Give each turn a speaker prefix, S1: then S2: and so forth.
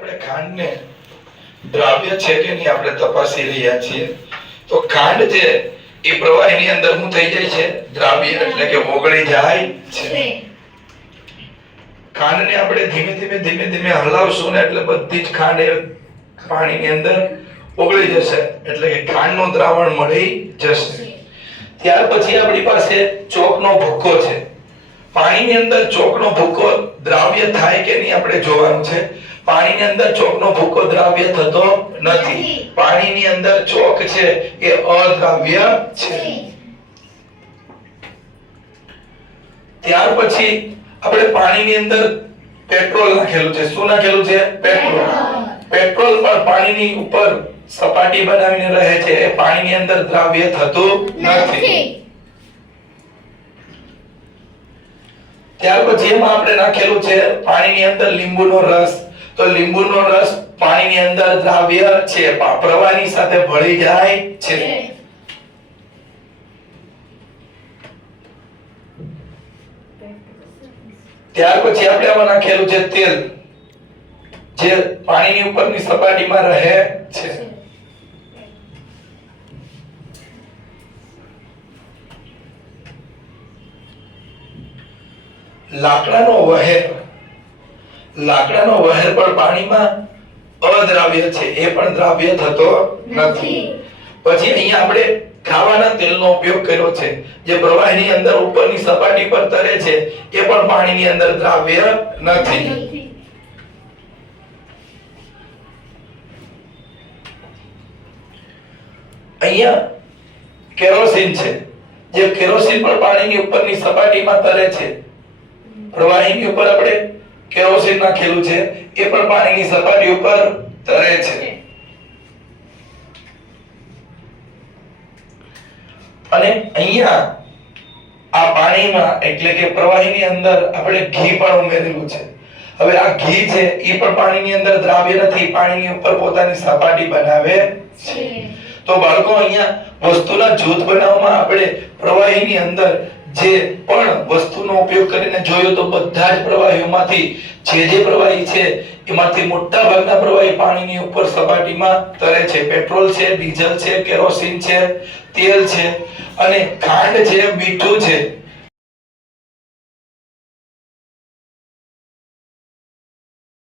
S1: આપણે ખાંડને દ્રાવ્ય છે કે નહીં આપણે તપાસી રહ્યા છીએ. તો ખાંડ છે એ પ્રવાહીની અંદર શું થઈ જાય છે? દ્રાવ્ય એટલે કે ઓગળી જાય છે. ખાંડને આપણે ધીમે ધીમે ધીમે ધીમે હલાવશું ને એટલે બધી જ ખાંડ એ પાણીની અંદર ઓગળી જશે. એટલે કે ખાંડનું દ્રાવણ મળી જશે. ત્યાર પછી આપણી પાસે ચોકનો ભૂકો છે. પાણીની અંદર ચોકનો ભૂકો દ્રાવ્ય થાય કે નહીં આપણે જોવાનું છે? પાણીની અંદર ચોકનો ભૂકો દ્રાવ્ય થતો નથી. પાણીની અંદર ચોક છે એ અદ્રાવ્ય છે. ત્યાર પછી આપણે પાણીની અંદર પેટ્રોલ નાખેલું છે. શું નાખેલું છે? પેટ્રોલ.
S2: પેટ્રોલ.
S1: પેટ્રોલ પણ પાણીની ઉપર સપાટી બનાવીને રહે છે. એ પાણીની અંદર દ્રાવ્ય થતું નથી. ત્યાર પછી એમાં આપણે નાખેલું છે પાણીની અંદર લીંબુનો રસ. તો લીંબુનો રસ પાણીની અંદર દ્રાવ્ય છે પ્રવાહની સાથે ભળી જાય છે. ત્યાર પછી આપણે આમાં નાખેલું છે તેલ, જે પાણીની ઉપરની સપાટીમાં રહે છે. લાકડાનો વહેર. લાકડાનો વહેર પણ પાણીમાં અદ્રાવ્ય છે. એ પણ દ્રાવ્ય થતો નથી. પછી અહીંયા આપણે ખાવાના તેલનો ઉપયોગ કર્યો છે. જે પ્રવાહીની અંદર ઉપરની સપાટી પર તરે છે એ પણ પાણીની અંદર દ્રાવ્ય નથી. અહીંયા કેરોસીન છે. જે કેરોસીન પણ પાણીની ઉપરની સપાટીમાં તરે છે. પ્રવાહીની ઉપર આપણે કેરોસીન નાખેલું છે. એ પણ પાણીની સપાટી ઉપર તરે છે. અને અહીંયા આ પાણીમાં એટલે કે પ્રવાહીની અંદર આપણે ઘી પણ ઉમેરેલું છે. હવે આ ઘી છે એ પણ પાણીની અંદર દ્રાવ્ય નથી પાણીની ઉપર પોતાની સપાટી બનાવે છે. તો બાળકો અહીંયા વસ્તુના જૂથ બનાવવામાં આપણે પ્રવાહીની અંદર જે પણ વસ્તુનો ઉપયોગ કરીને જોયો તો બધા જ પ્રવાહીઓમાંથી જે જે પ્રવાહી છે, એમાંથી મોટા ભાગના પ્રવાહી પાણીની ઉપર સપાટીમાં તરે છે. પેટ્રોલ છે, ડીઝલ છે, કેરોસીન છે, તેલ છે અને ખાંડ છે, મીઠું છે.